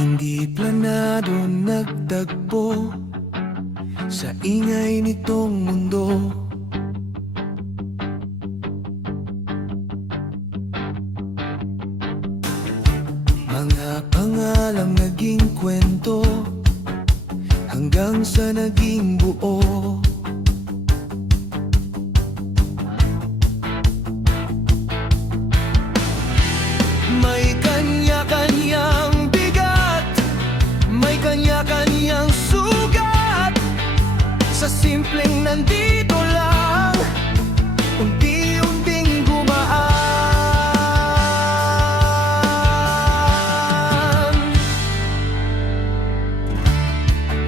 Hindi planado nagtagpo sa ingay nitong mundo. Mga pangalang naging kwento hanggang sa naging buo. May kanya-kanyang bigat, may kanya-kanyang sugat. Sa simpleng nandito lang, unti-unting gumaan.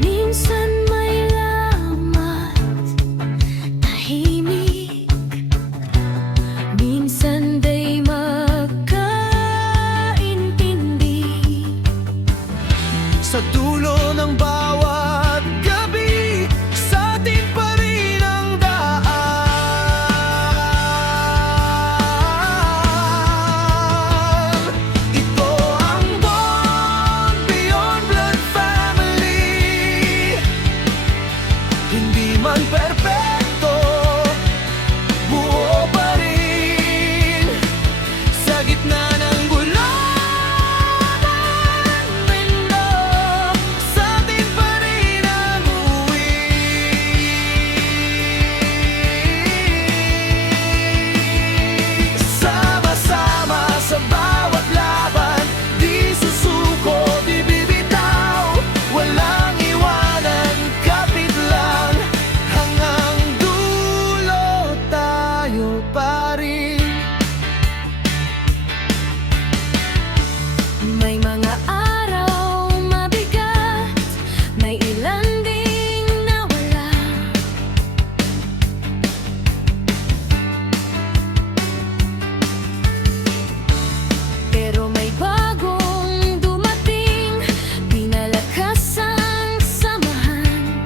Minsan may lamat, tahimik. Minsan day magkaintindi. Sa dulo ng bawat gabi, sa atin pa rin ang daan. Ito ang Bond Beyond Blood Family. Hindi man perpekto, buo pa rin. Sa gitna ng gulo May mga araw mabigat, may ilan ding nawala. Pero may bagong dumating, pinalakas ang samahan.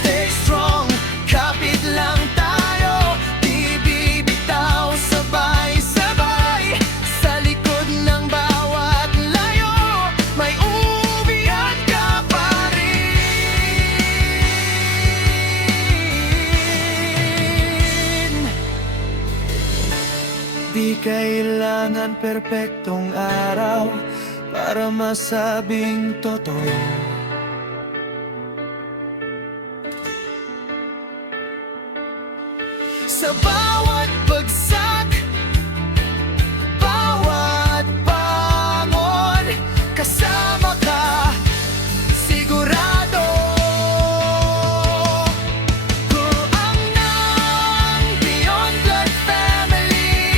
Stay strong, kapit lang tayo. Di bibitaw, sabay-sabay. Sa likod ng bawat layo, may umiyak ka pa rin. Di kailangan perpektong araw para masabing totoo. Sa bawat bagsak, bawat bangon, kasama ka, sigurado. Buang ng Beyond Blood Family,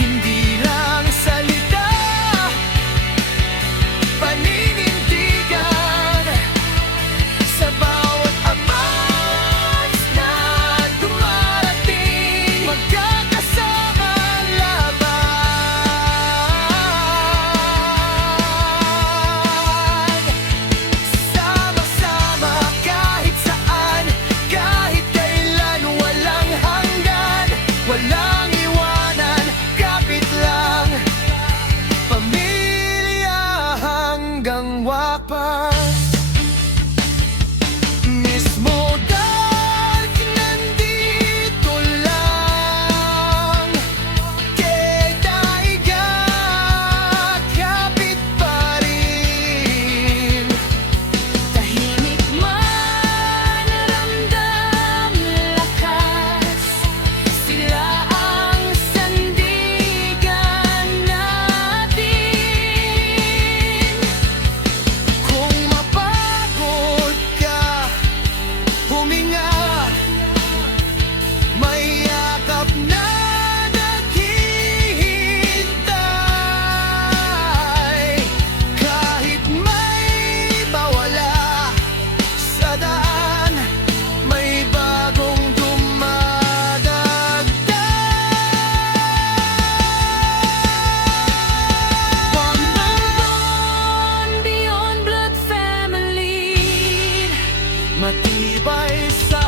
hindi lang salita, paninindigan. Sa bawat amas na dumarating, magkakasama ang laban. Sama-sama kahit saan, kahit kailan, walang hanggan, walang iwanan, kapit lang, pamilya hanggang wakas. Mismo dark, nandito lang, kay Taiga, kapit pa rin. Tahimik man, ramdam lakas, sila ang sandigan natin. Kung mapagod ka, huminga, may yakap na naghihintay. Kahit may mawala sa daan, may bagong dumadagdag. Bond Beyond Blood Family, Matibay sa